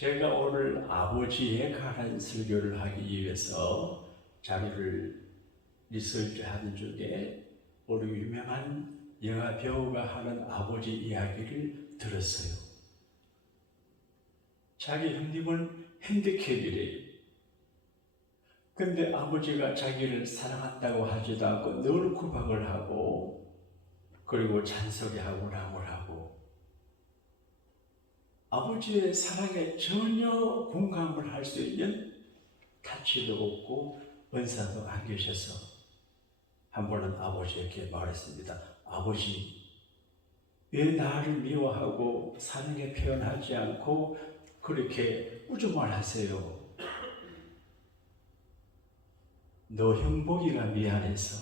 제가 오늘 아버지에 관한 설교를 하기 위해서 자료를 리서치하는 중에 우리 유명한 영화 배우가 하는 아버지 이야기를 들었어요. 자기 형님은 핸디캡이래요. 근데 아버지가 자기를 사랑한다고 하지도 않고 늘 구박을 하고 그리고 잔소리하고 나무라고 아버지의 사랑에 전혀 공감을 할 수 있는 가치도 없고 은사도 안 계셔서 한 번은 아버지에게 말했습니다. 아버지, 왜 나를 미워하고 사랑에 표현하지 않고 그렇게 우주말 하세요? 너 형복이가 미안해서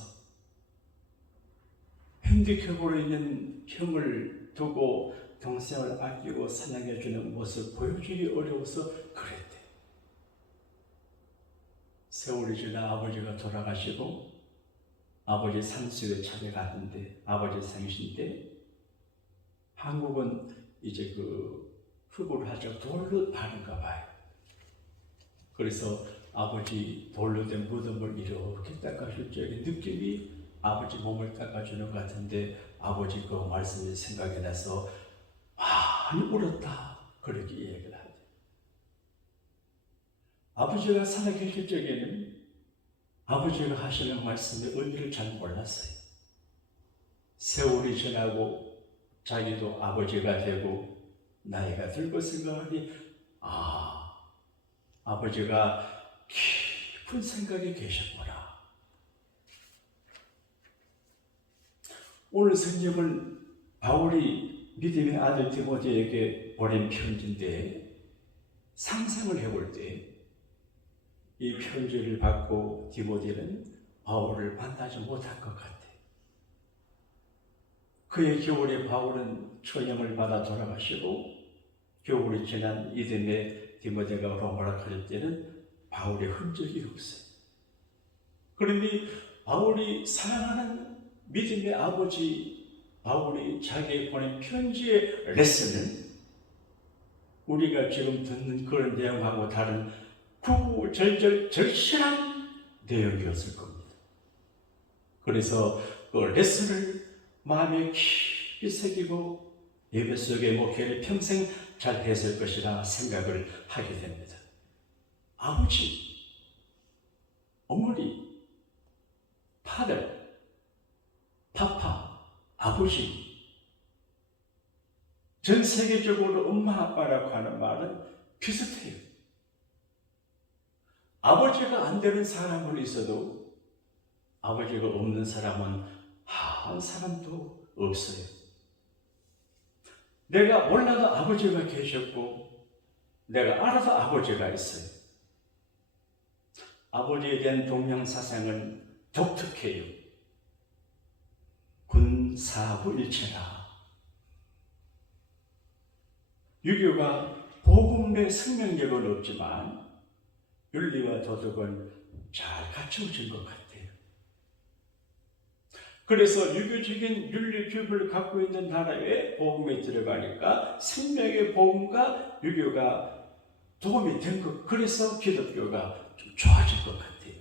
핸디캡으로 있는 형을 두고 동생을 아끼고 사랑해주는 모습 보여주기 어려워서 그랬대. 세월이 지나 아버지가 돌아가시고 아버지 산수에 찾아갔는데 아버지 생신 때 한국은 이제 흙으로 하죠. 돌로 파는가 봐요. 그래서 아버지 돌로 된 무덤을 이렇게 닦아줄 적에 느낌이 아버지 몸을 닦아주는 것 같은데 아버지 그 말씀이 생각이 나서 많이 울었다 그렇게 얘기를 하죠. 아버지가 살아계실 적에는 아버지가 하시는 말씀의 의미를 잘 몰랐어요. 세월이 지나고 자기도 아버지가 되고 나이가 들고 생각하니 아버지가 깊은 생각이 계셨구나. 오늘 성경은 바울이 믿음의 아들 디모데에게 보낸 편지인데 상상을 해볼 때 이 편지를 받고 디모데는 바울을 만나지 못할 것 같아. 그의 겨울에 바울은 초형을 받아 돌아가시고 겨울이 지난 이듬해 디모데가 로마로 갈 때는 바울의 흔적이 없어요. 그런데 바울이 사랑하는 믿음의 아버지 바울이 자기에게 보낸 편지의 레슨은 우리가 지금 듣는 그런 내용하고 다른 구구절절 절실한 내용이었을 겁니다. 그래서 그 레슨을 마음에 깊이 새기고 예배 속의 목회를 평생 잘 했을 것이라 생각을 하게 됩니다. 아버지, 어머니, 파들, 파파, 아버지. 전 세계적으로 엄마, 아빠라고 하는 말은 비슷해요. 아버지가 안 되는 사람은 있어도 아버지가 없는 사람은 한 사람도 없어요. 내가 몰라도 아버지가 계셨고 내가 알아도 아버지가 있어요. 아버지에 대한 동명사상은 독특해요. 군사부일체라. 유교가 복음의 생명력은 없지만 윤리와 도덕은 잘 갖춰진 것 같아요. 그래서 유교적인 윤리 규범을 갖고 있는 나라에 복음이 들어가니까 생명의 복음과 유교가 도움이 된 것, 그래서 기독교가 좀 좋아진 것 같아요.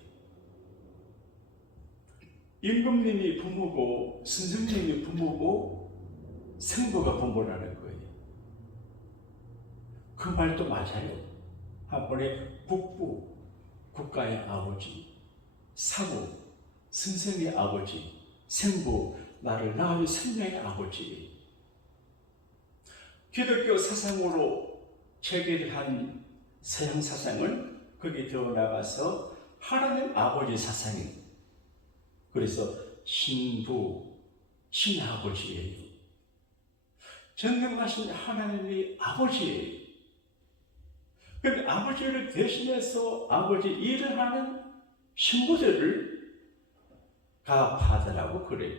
임금님이 부모고 선생님이 부모고 생부가 부모라는 거예요. 그 말도 맞아요. 한 번에 국부, 국가의 아버지, 사부, 선생의 아버지, 생부, 나를 낳은 생명의 아버지. 기독교 사상으로 체계한 서양 사상은 거기 더 나가서 하나님 아버지 사상이에요. 그래서 신부, 신아버지예요. 전능하신 하나님이 아버지예요. 그런데 아버지를 대신해서 아버지 일을 하는 신부들을 파더라고 그래요.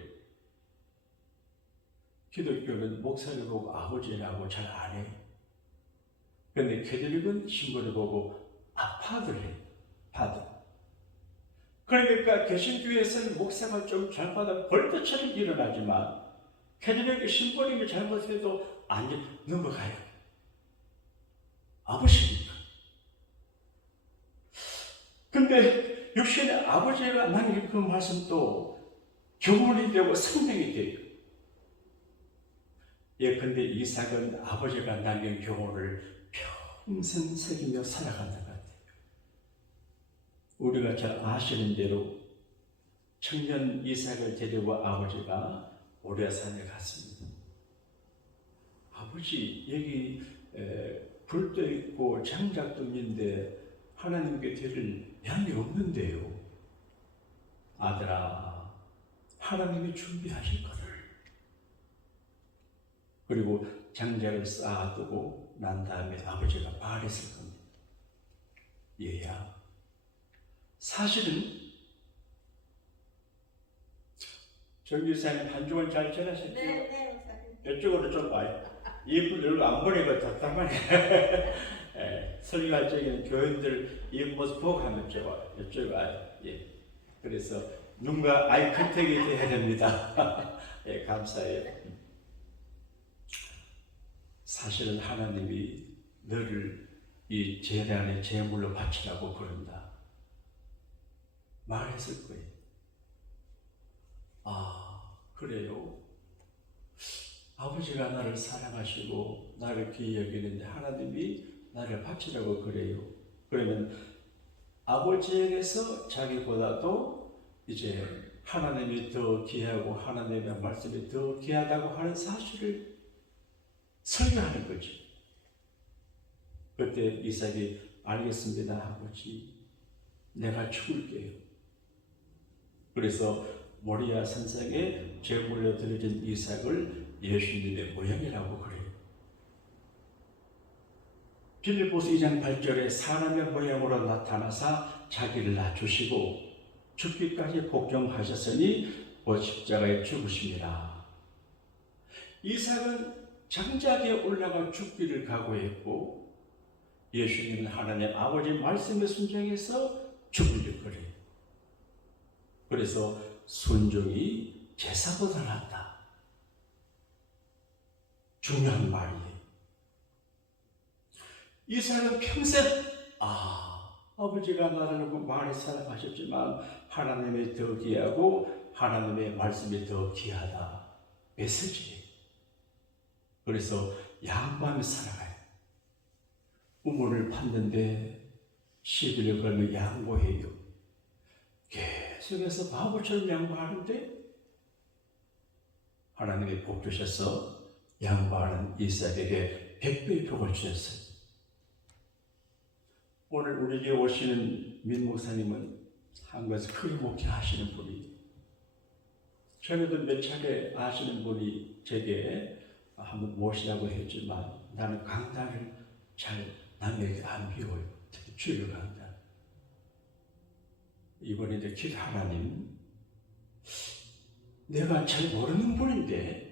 기독교는 목사를 보고 아버지라고 잘 안 해요. 그런데 캐톨릭은 신부를 보고 아파들 해요. 파더. 그러니까 개신교에서는 목사가 좀 잘못하면 벌떼처럼 일어나지만 캐톨릭의 신부님이 잘못해도 안 넘어가요. 아버지입니까? 근데 육신의 아버지가 남긴 그 말씀도 교훈이 되고 생명이 돼요. 근데 이삭은 아버지가 남긴 교훈을 평생 새기며 살아간다 같아요. 우리가 잘 아시는 대로 청년 이삭을 데리고 아버지가 오레산에 갔습니다. 아버지, 여기 불도 있고 장작도 있는데 하나님께 드릴 양이 없는데요. 아들아, 하나님이 준비하실 거를. 그리고 장작을 쌓아두고 난 다음에 아버지가 말했을 겁니다. 얘야, 사실은 정교사님 한 주간 잘 지내셨죠? 네. 이쪽으로 좀 와요. 이분 별로 안 보니까 답답하네. 설교할 적에는 교인들 이 모습 보고 하면 이쪽 와요. 그래서 눈과 아이 컨택이 돼야 됩니다. 감사해요. 사실은 하나님이 너를 이 제단의 제물로 바치라고 그런다. 말했을 거예요. 그래요? 아버지가 나를 사랑하시고 나를 귀히 여기는데 하나님이 나를 바치라고 그래요. 그러면 아버지에게서 자기보다도 이제 하나님이 더 귀하고 하나님의 말씀이 더 귀하다고 하는 사실을 설명하는 거죠. 그때 이삭이 알겠습니다, 아버지. 내가 죽을게요. 그래서 모리아 산상에 제물로 드려진 이삭을 예수님의 모형이라고 그래요. 빌립보서 2장 8절에 사람의 모양으로 나타나사 자기를 낮추시고 죽기까지 복종하셨으니 곧 십자가에 죽으심이라. 이삭은 장작에 올라가 죽기를 각오했고 예수님은 하나님 아버지 말씀에 순종해서 죽을 거래요. 그래서 순종이 제사보다 낫다. 중요한 말이에요. 이삭은 평생 아버지가 나를 많이 사랑하셨지만 하나님이 더 귀하고 하나님의 말씀이 더 귀하다. 메시지예요. 그래서 양보하며 살아가요. 우물을 팠는데 시비를 걸며 양보해요. 계속해서 바보처럼 양보하는데 하나님이 복 주셔서 양보하는 이삭에게 100배의 복을 주셨어요. 오늘 우리에게 오시는 민 목사님은 한국에서 크게 목회하시는 분이에요. 전에도 몇 차례 아시는 분이 제게 한번 모시라고 했지만 나는 강단을 잘 남에게 안 비워요. 특히 주일 강단. 이번에 이제 길 하나님, 내가 잘 모르는 분인데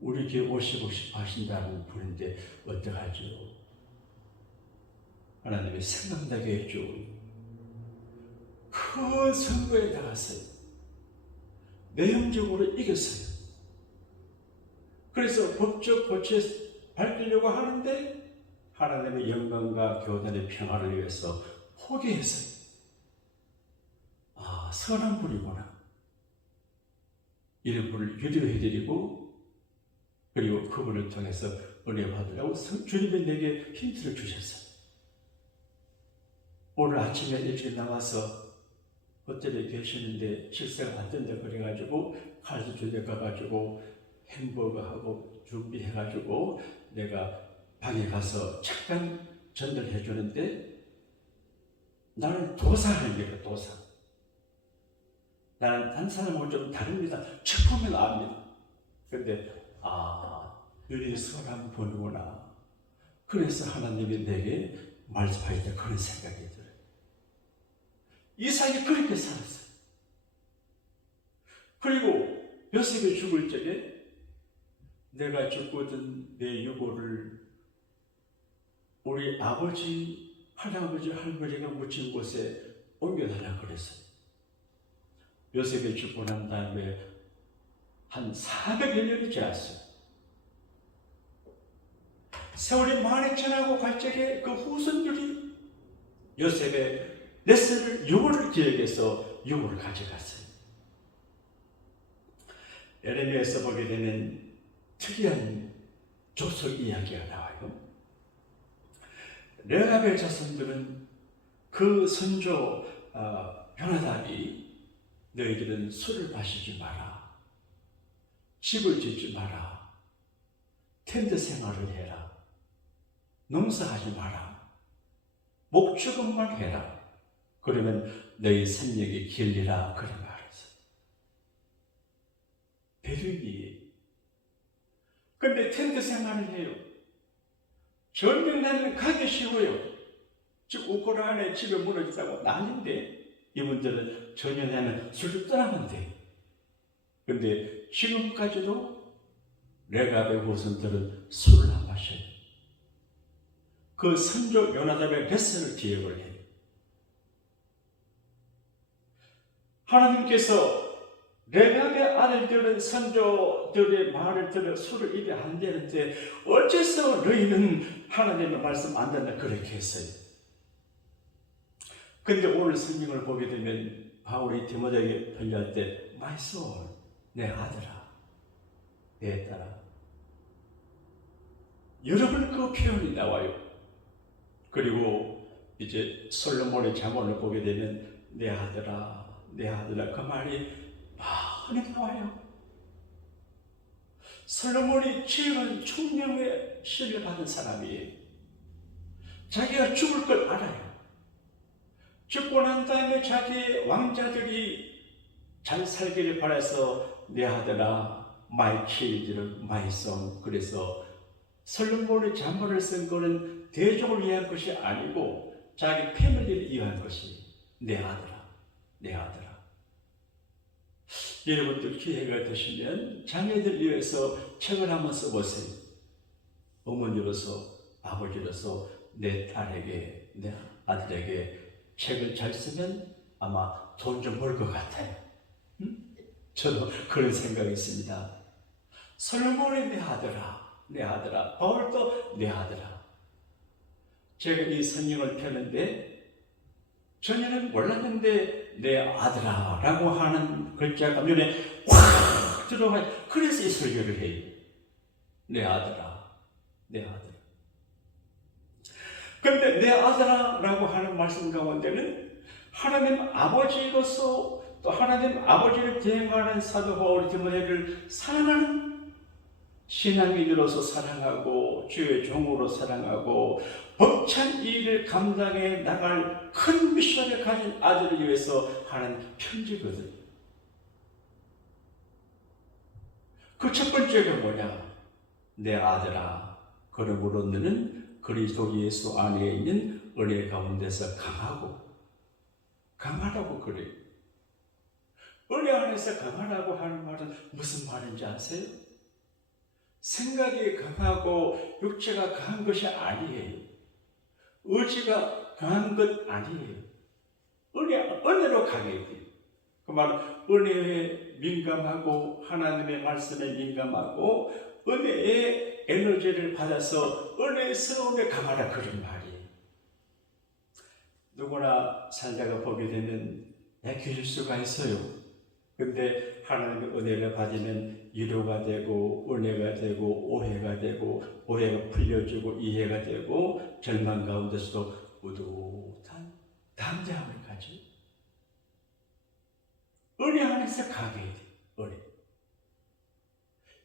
우리 교회 오시고 싶어 하신다는 분인데 어떡하죠? 하나님이 생각나게 해줘. 큰 선거에 나갔어요. 내용적으로 이겼어요. 그래서 법적 고치에 밝히려고 하는데 하나님의 영광과 교단의 평화를 위해서 포기했어요. 선한 분이구나. 이런 분을 유료해드리고 그리고 그분을 통해서 은혜 받으라고 주님이 내게 힌트를 주셨어요. 오늘 아침에 일찍 나와서 호텔에 계시는데 식사가 안 된다 그래가지고 칼도 주에 가가지고 햄버거하고 준비해가지고 내가 방에 가서 잠깐 전달해 주는데 나는 도사하는 거야. 도사. 나는 한 사람하고 좀 다릅니다. 척 보면 압니다. 근데 너희 선한 분이구나. 그래서 하나님이 내게 말씀하셨다. 그런 생각이 들어요. 이삭이 그렇게 살았어요. 그리고 요셉이 죽을 적에 내가 죽거든 내 유고를 우리 아버지, 할아버지, 할머니가 묻힌 곳에 옮겨달라고 그랬어요. 요셉이 죽고 난 다음에 한 400여 년이 지났어요. 세월이 많이 지나고 갈 적에 그 후손들이 요셉의 넷을 유골을 기억해서 유골을 가져갔어요. 에레미야에서 보게 되면 특이한 조석 이야기가 나와요. 레갑의 자손들은 그 선조 요나답이 너희들은 술을 마시지 마라, 집을 짓지 마라, 텐트 생활을 해라, 농사하지 마라, 목축업만 해라. 그러면 너희 생명이 길리라. 그런 말했어. 베드인이. 근데 텐트 생활을 해요. 전쟁 나면 가기 쉬워요. 즉 우크라이나에 집에 무너지다고 난인데 이분들은 전쟁 나면 술을 떠나면 돼. 근데 지금까지도 레갑의 후손들은 술을 안 마셔요. 그 선조 요나답의 뱃살을 기억을 해요. 하나님께서 레갑의 아들들은 선조들의 말을 들어 술을 입에 안 대는데 어째서 너희는 하나님의 말씀 안 듣나 그렇게 했어요. 근데 오늘 성경을 보게 되면 바울이 디모데에게 편지할 때 My soul, 내 아들아, 내 딸아, 여러 번 그 표현이 나와요. 그리고 이제 솔로몬의 잠언을 보게 되면 내 아들아, 내 아들아, 그 말이 많이 나와요. 솔로몬이 지은 총명의 시를 받은 사람이에요. 자기가 죽을 걸 알아요. 죽고 난 다음에 자기 왕자들이 잘 살기를 바라서 내 아들아, my children, my son. 그래서 솔로몬의 잠언을 쓴 거는 대족을 위한 것이 아니고 자기 패밀리를 위한 것이 내 아들아, 내 아들아. 여러분들 기회가 되시면 자녀들 위해서 책을 한번 써보세요. 어머니로서, 아버지로서 내 딸에게, 내 아들에게 책을 잘 쓰면 아마 돈 좀 벌 것 같아요. 저도 그런 생각이 있습니다. 솔로몬이 내 아들아, 내 아들아. 바울도 내 아들아. 제가 이 성경을 펴는데 전에는 몰랐는데 내 아들아 라고 하는 글자가 눈에 확 들어가요. 그래서 이 설교를 해요. 내 아들아, 내 아들아. 그런데 내 아들아 라고 하는 말씀 가운데는 하나님 아버지로서 또 하나님 아버지를 대행하는 사도 바울이 디모데를 사랑하는 신앙인으로서 사랑하고 주의 종으로 사랑하고 벅찬 일을 감당해 나갈 큰 미션을 가진 아들을 위해서 하는 편지거든. 그 첫 번째가 뭐냐? 내 아들아, 그러므로 너는 그리스도 예수 안에 있는 은혜 가운데서 강하다고 그래요. 은혜 안에서 강하다고 하는 말은 무슨 말인지 아세요? 생각이 강하고 육체가 강한 것이 아니에요. 의지가 강한 것 아니에요. 은혜로 강해야 돼요. 그 말은 은혜에 민감하고 하나님의 말씀에 민감하고 은혜의 에너지를 받아서 은혜스러움에 강하다 그런 말이에요. 누구나 살다가 보게 되면 약해질 수가 있어요. 근데 하나님의 은혜를 받으면 위로가 되고 은혜가 되고 오해가 되고 오해가 풀려지고 이해가 되고 절망 가운데서도 뿌듯한 담대함을 가지고 은혜 안에서 강해야 돼. 은혜.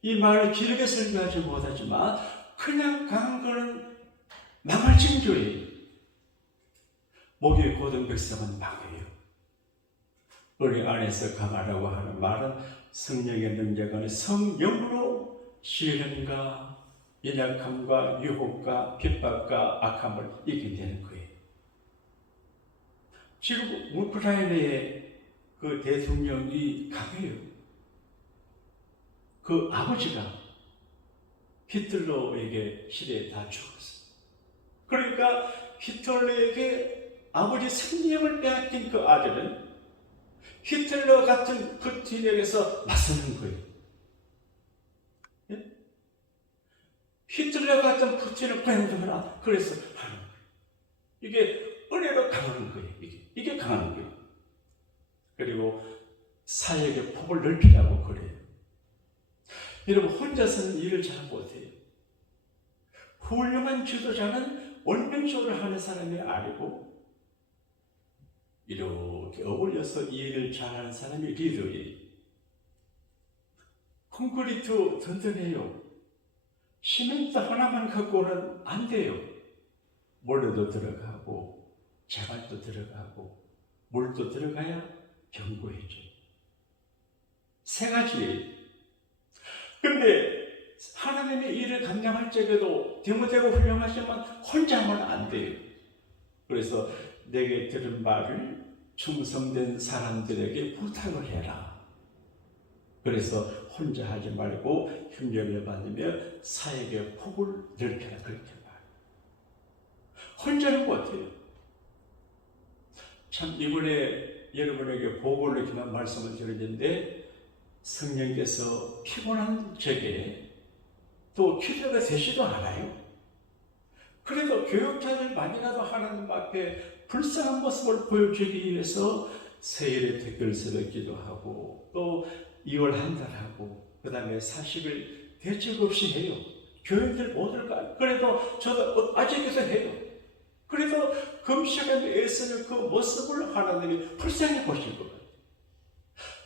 이 말을 길게 설명하지 못하지만 그냥 강한 거는 망할 징조예요. 목이 고든 백성은 망해요. 은혜 안에서 강하라고 하는 말은 성령의 능력 안에 성령으로 시련과 연약함과 유혹과 핍박과 악함을 이겨내는 거예요. 지금 우크라이나의 그 대통령이 강해요. 그 아버지가 히틀러에게 시대에 다 죽었어요. 그러니까 히틀러에게 아버지 생명을 빼앗긴 그 아들은 히틀러 같은 푸틴에게서 맞서는 거예요. 예? 히틀러 같은 푸틴을 보내주거나 그래서 하는 거예요. 이게 은혜로 강하는 거예요. 이게 강한 거예요. 그리고 사역의 폭을 넓히라고 그래요. 여러분 혼자서는 일을 잘 못해요. 훌륭한 지도자는 원명적으로 하는 사람이 아니고 이렇게 어울려서 일을 잘하는 사람이 리더예요. 콘크리트 든든해요. 시멘트 하나만 갖고는 안 돼요. 모래도 들어가고 자갈도 들어가고 물도 들어가야 견고해져요. 세 가지예요. 그런데 하나님의 일을 감당할 적에도 대모되고 훌륭하지만 혼자 하면 안 돼요. 그래서 내게 들은 말을 충성된 사람들에게 부탁을 해라. 그래서 혼자 하지 말고 협력을 받으며 사역의 폭을 넓혀라. 그렇게 말해요. 혼자는 못해요. 참 이번에 여러분에게 보고를 이렇게만 말씀을 드렸는데 성령께서 피곤한 적에 또 기도가 되지도 않아요. 그래도 교육자들 많이라도 하나님 앞에 불쌍한 모습을 보여주기 위해서 세일의 댓글서를 기도하고 또 2월 한 달 하고 그 다음에 사식을 대책 없이 해요. 교인들 못 올까? 그래도 저도 아직도 해요. 그래서 금식하며 애쓰는 그 모습을 하나님이 불쌍히 보실 것 같아요.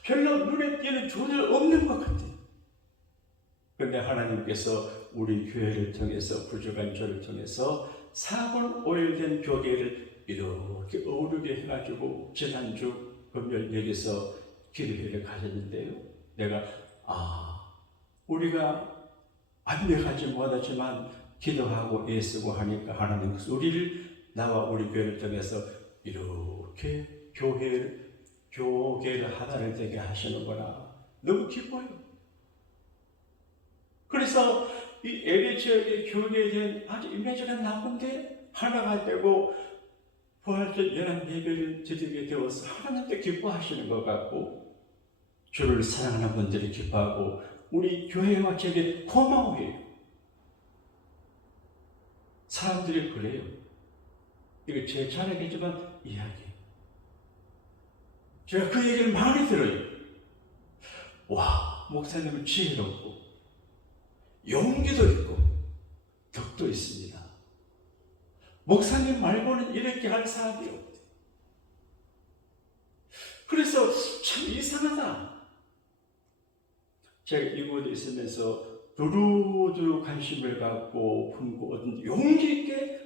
별로 눈에 띄는 조절 없는 것 같아요. 그런데 하나님께서 우리 교회를 통해서 부족한 저를 통해서 4분 5일 된 교계를 이렇게 어우르게 해가지고 지난주 금요일 여기서 기도회를 가졌는데요. 내가 우리가 완벽하지 못하지만 기도하고 애쓰고 하니까 하나님께서 우리를 나와 우리 교회를 통해서 이렇게 교계를 하나를 되게 하시는구나. 너무 기뻐요. 그래서 이 LA 지역의 교회에 대한 아주 이미지가 나쁜데 하나가 되고 부활절 연합 예배를 드리게 되어서 하나님께 기뻐하시는 것 같고 주를 사랑하는 분들이 기뻐하고 우리 교회와 제게 고마워해요. 사람들이 그래요. 이거 제 자랑이지만 이야기. 제가 그 얘기를 많이 들어요. 와, 목사님은 지혜롭고 용기도 있고 덕도 있습니다. 목사님 말고는 이렇게 할 사람이 없대. 그래서 참 이상하다. 제가 이곳에 있으면서 두루두루 관심을 갖고 품고 어떤 용기 있게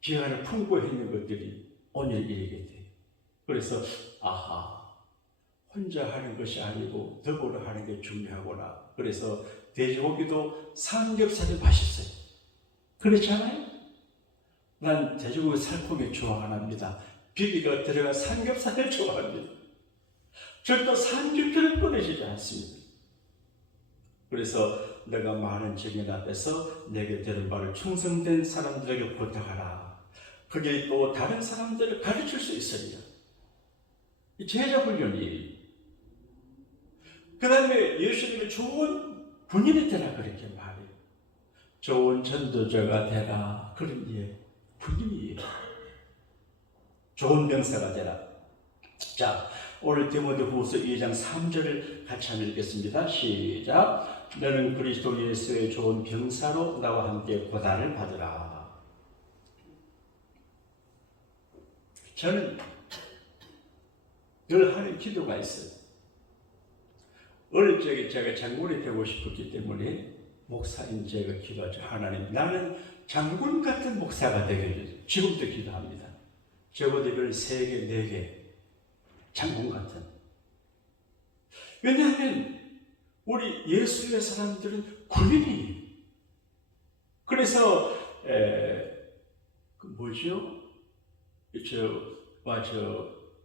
비관을 품고 있는 것들이 오늘 이르게 돼요. 그래서 혼자 하는 것이 아니고 더불어 하는 게 중요하구나. 그래서 돼지고기도 삼겹살이 맛있어요. 그렇잖아요? 난 돼지고기 살코기 좋아 안 합니다. 비비가 들어간 삼겹살을 좋아합니다. 절대 삼겹살을 끊으시지 않습니다. 그래서 내가 많은 증인 앞에서 내게 들은 말을 충성된 사람들에게 부탁하라. 그게 또 다른 사람들을 가르칠 수 있으리라. 제자 훈련이에요. 그 다음에 예수님이 좋은 군인이 되라 그렇게 말해요. 좋은 전도자가 되라. 그런 군인이에요. 좋은 병사가 되라. 자, 오늘 디모데후서 2장 3절을 같이 한번 읽겠습니다. 시작. 너는 그리스도 예수의 좋은 병사로 나와 함께 고단을 받으라. 저는 늘 하는 기도가 있어요. 어릴 적에 제가 장군이 되고 싶었기 때문에 목사인 제가 기도하죠. 하나님, 나는 장군 같은 목사가 되게 해주세요. 지금도 기도합니다. 적어도 이걸 3개, 4개 장군 같은. 왜냐하면 우리 예수의 사람들은 군인이에요. 그래서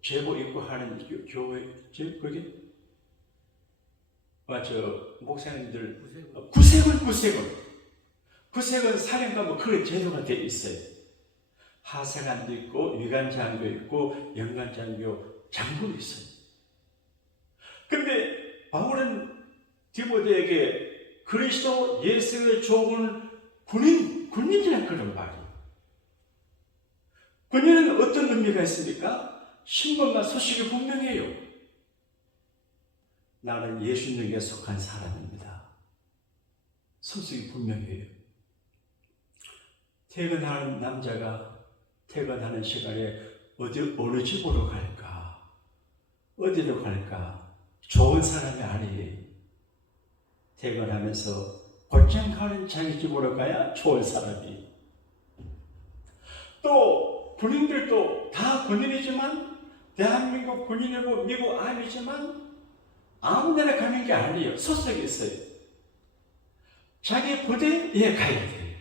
제복 입고 하는 교회 그게 목사님들 구색은 사령관 뭐 그런 제도가 되어 있어요. 하사관도 있고 위관장교 있고 영관장교 장군이 있어요. 근데 바울은 디모데에게 그리스도 예수의 좋은 군인이란 그런 말이. 군인은 어떤 의미가 있습니까? 신분과 소식이 분명해요. 나는 예수님에게 속한 사람입니다. 소식이 분명해요. 퇴근하는 남자가 퇴근하는 시간에 어느 집으로 갈까? 어디로 갈까? 좋은 사람이 아니에요. 퇴근하면서 곧장 가는 자기 집으로 가야 좋은 사람이. 또 군인들도 다 군인이지만 대한민국 군인이고 미국 아미지만 아무 데나 가는 게 아니에요. 소속이 있어요. 자기 부대에 가야 돼요.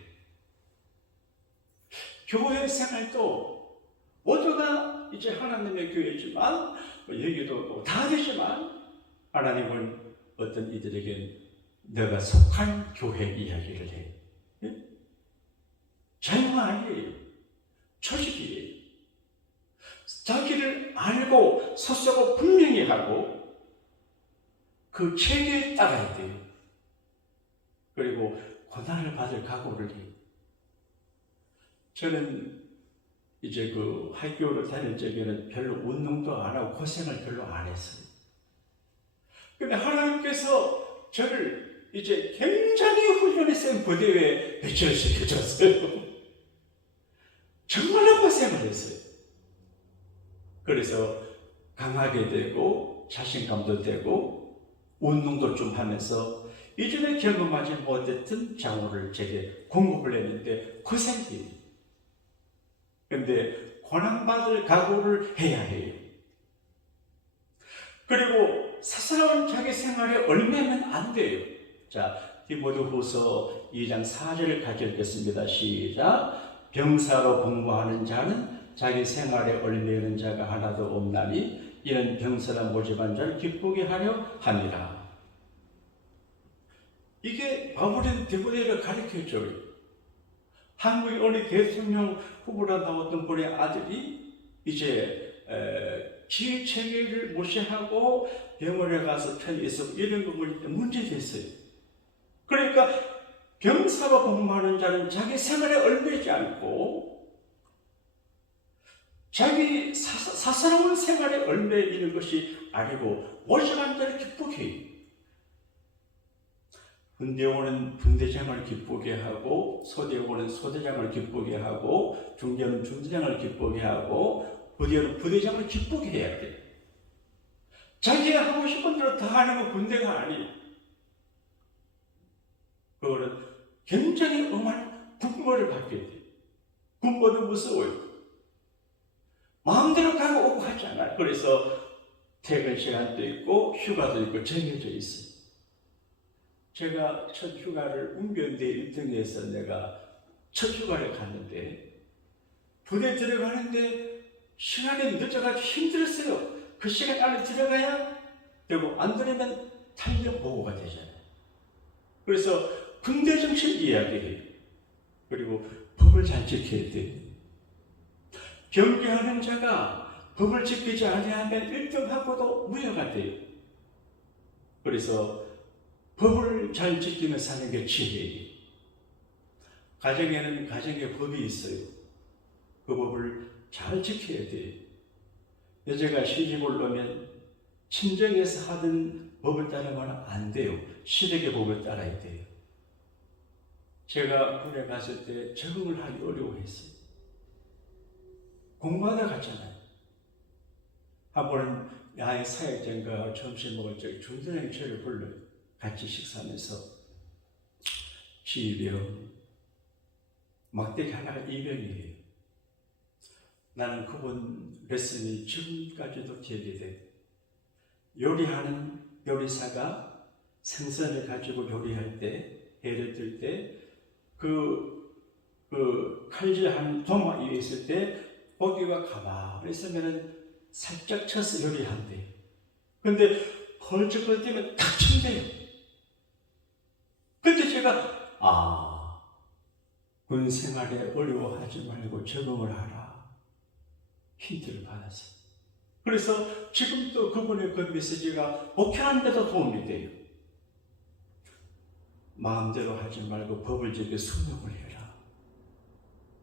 교회 생활도 모두가 이제 하나님의 교회지만 여기도 다 되지만 하나님은 어떤 이들에겐 내가 속한 교회 이야기를 해. 자유가 아니에요. 조직이에요. 자기를 알고 소속을 분명히 하고 그 체계에 따라야 돼요. 그리고 고난을 받을 각오를 해요. 저는 이제 그 학교를 다닐 적에는 별로 운동도 안 하고 고생을 별로 안 했어요. 근데 하나님께서 저를 이제 굉장히 훈련이 센 부대에 배치를 시켜줬어요. 정말로 고생을 했어요. 그래서 강하게 되고 자신감도 되고 운동도 좀 하면서 이전에 경험하지 못했던 장호를 제게 공급을 했는데 고생해요. 근데 고난받을 각오를 해야 해요. 그리고 사사로운 자기 생활에 얽매면 안 돼요. 자, 디모데후서 2장 4절을 같이 읽겠습니다. 시작. 병사로 복무하는 자는 자기 생활에 얽매이는 자가 하나도 없나니 이는 병사라 모집한 자를 기쁘게 하려 함이라. 이게 바울은 디모데를 가르쳐줘요. 한국의 어느 대통령 후보로 나왔던 분의 아들이 이제 지휘체계를 무시하고 병원에 가서 편의해서 이런 거 보니까 문제됐어요. 그러니까 병사로 복무하는 자는 자기 생활에 얽매이지 않고 자기 사사로운 생활에 얽매이는 것이 아니고 모집한 자를 기쁘게 해요. 군대원은 분대장을 기쁘게 하고 소대원은 소대장을 기쁘게 하고 중대원은 중대장을 기쁘게 하고 부대원은 부대장을 기쁘게 해야 돼. 자기가 하고 싶은 대로 다 하는 건 군대가 아니에요. 그거는 굉장히 엄한 군벌을 받게 돼요. 군벌은 무서워요. 마음대로 가고 오고 하지 않아요. 그래서 퇴근 시간도 있고 휴가도 있고 정해져 있어요. 제가 첫 휴가를 운변대 1등에서 내가 첫 휴가를 갔는데 부대 들어가는데 시간이 늦어가지고 힘들었어요. 그 시간 안에 들어가야 되고 안 들으면 탄력 보고가 되잖아요. 그래서 군대 정신 이야기해요. 그리고 법을 잘 지켜야 돼요. 경계하는 자가 법을 지키지 아니하면 1등하고도 무효가 돼요. 그래서 법을 잘 지키며 사는 게 지혜예요. 가정에는 가정의 법이 있어요. 그 법을 잘 지켜야 돼요. 여자가 시집을 오면 친정에서 하던 법을 따르면 안 돼요. 시댁의 법을 따라야 돼요. 제가 군에 갔을 때 적응을 하기 어려워했어요. 공부하다 갔잖아요. 한 번은 야외 사역장과 점심 먹을 적에 중대장 저를 불러요. 같이 식사하면서 지병, 막대기 하나가 2병이에요. 나는 그분 레슨이 지금까지도 기억이 돼. 요리하는 요리사가 생선을 가지고 요리할 때, 해를 들 때, 칼질하는 도마 위에 있을 때 고기가 가만히 있으면 살짝 쳐서 요리한대요. 근데 펄쩍거리면 탁 친대요. 그때 제가 군 생활에 어려워하지 말고 적응을 하라 힌트를 받았어요. 그래서 지금도 그분의 그 메시지가 목회하는 데도 도움이 돼요. 마음대로 하지 말고 법을 지켜 순종을 해라.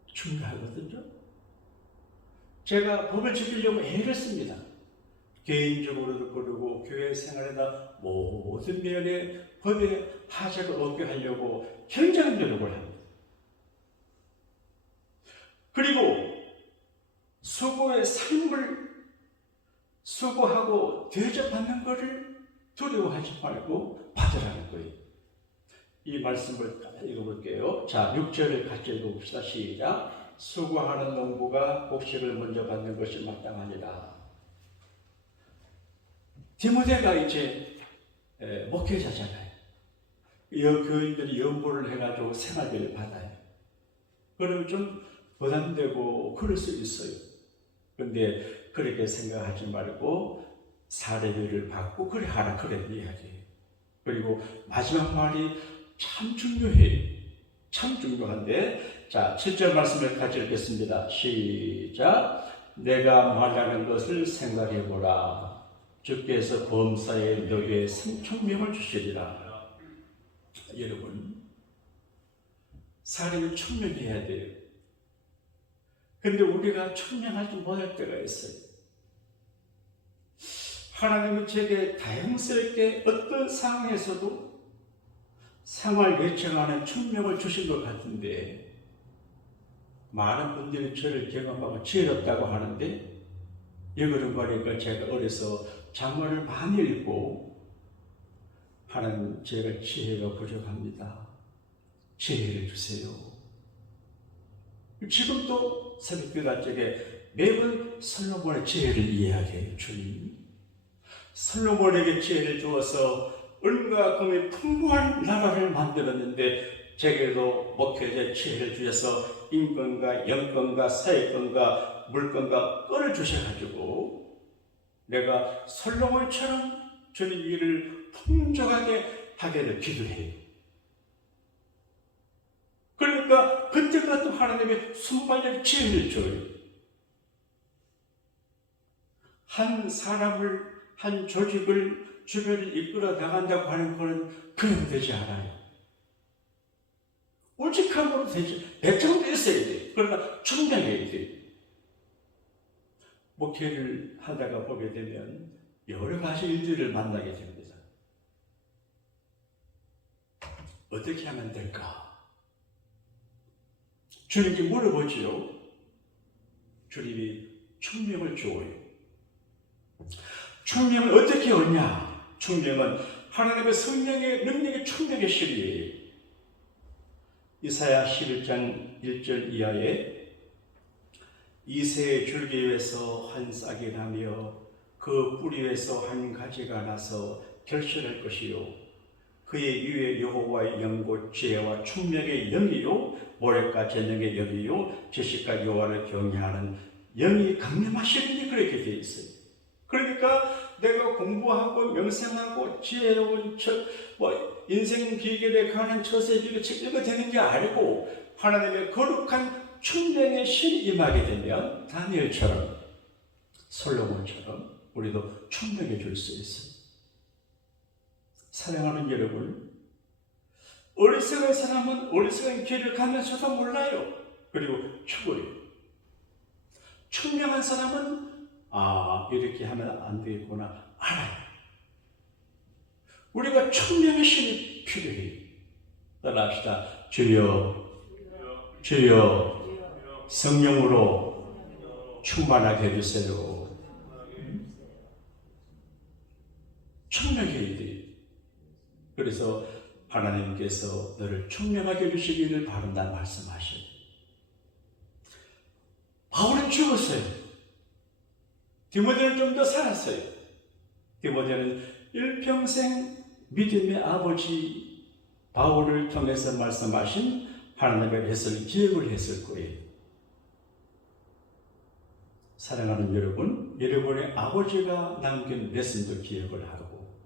중요하거든요. 제가 법을 지키려고 애를 씁니다. 개인적으로도 그러고 교회 생활에다 모든 면에 법에 하자가 없게 하려고 굉장히 노력을 합니다. 그리고 수고의 삶을 수고하고 대접받는 것을 두려워하지 말고 받으라는 거예요. 이 말씀을 읽어볼게요. 자, 6절을 같이 읽어봅시다. 시작. 수고하는 농부가 곡식을 먼저 받는 것이 마땅하니라. 디모데가 이제 목회자잖아요. 교인들이 연보를 해가지고 생활비를 받아요. 그러면 좀 부담되고 그럴 수 있어요. 그런데 그렇게 생각하지 말고 사례비를 받고 그래 하라 그래 이야기해요. 그리고 마지막 말이 참 중요해요. 참 중요한데, 자 7절 말씀을 같이 읽겠습니다. 시작. 내가 말하는 것을 생각해보라. 주께서 범사에 너에게 생명을 주시리라. 여러분, 사람이 총명해야 돼요. 근데 우리가 총명하지 못할 때가 있어요. 하나님은 제게 다양스럽게 어떤 상황에서도 상황을 예측하는 총명을 주신 것 같은데, 많은 분들이 저를 경험하고 지혜롭다고 하는데, 이거는 보니까 제가 어려서 장문을 많이 읽고 하나님, 제가 지혜가 부족합니다. 지혜를 주세요. 지금도 새벽기도 쪽에 매번 솔로몬의 지혜를 이야기해요. 주님, 솔로몬에게 지혜를 주어서 은과 금의 풍부한 나라를 만들었는데, 제게도 목회자의 지혜를 주셔서 인권과 영권과 사회권과 물권과 끈을 주셔가지고 내가 솔로몬처럼 주님 일을 풍족하게 하기를 기도해요. 그러니까 그때가 또 하나님의 순발력 지혜를 줘요. 한 사람을, 한 조직을, 주변을 이끌어 나간다고 하는 것은 그냥 되지 않아요. 오직함으로 되지. 배짱도 있어야 돼. 그러나 청량해야 돼. 목회를 하다가 보게 되면 여러 가지 일들을 만나게 됩니다. 어떻게 하면 될까? 주님께 물어보지요. 주님이 총명을 주어요. 총명을 어떻게 얻냐? 총명은 하나님의 성령의 능력의 총명의 실이에요. 이사야 11장 1절 이하에 이새의 줄기 위에서 한 싹이 나며 그 뿌리 위에서 한 가지가 나서 결실할 것이요 그의 위에 여호와의 영고 지혜와 총명의 영이요 모략과 재능의 영이요 지식과 여호와를 경외하는 영이 강림하시리니 그렇게 되어 있어요. 그러니까 내가 공부하고 명상하고 지혜로운 인생 비결에 관한 처세 비결 책 읽어 되는 게 아니고 하나님의 거룩한 총명의 신이 임하게 되면 다니엘처럼 솔로몬처럼 우리도 총명해 줄 수 있어요. 사랑하는 여러분, 어리석은 사람은 어리석은 길을 가면서도 몰라요. 그리고 죽어요. 총명한 사람은 이렇게 하면 안 되겠구나 알아요. 우리가 총명의 신이 필요해요. 따라합시다. 주여, 주여, 성령으로 충만하게 해주세요. 총명해야 돼요. 그래서 하나님께서 너를 총명하게 해주시기를 바란다 말씀하셔요. 바울은 죽었어요. 디모데는 좀 더 살았어요. 디모데는 일평생 믿음의 아버지 바울을 통해서 말씀하신 하나님의 것을 기억을 했을 거예요. 사랑하는 여러분, 여러분의 아버지가 남긴 레슨도 기억을 하고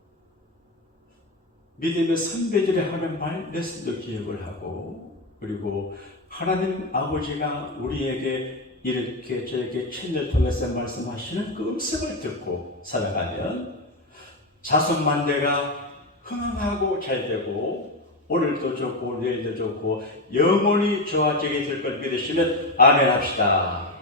믿음의 선배들이 하는 말 레슨도 기억을 하고 그리고 하나님 아버지가 우리에게 이렇게 저렇게 천년을 통해서 말씀하시는 그 음성을 듣고 살아가면 자손만대가 흥흥하고 잘되고 오늘도 좋고 내일도 좋고 영원히 저와 저게 될 걸 믿으시면 아멘 합시다.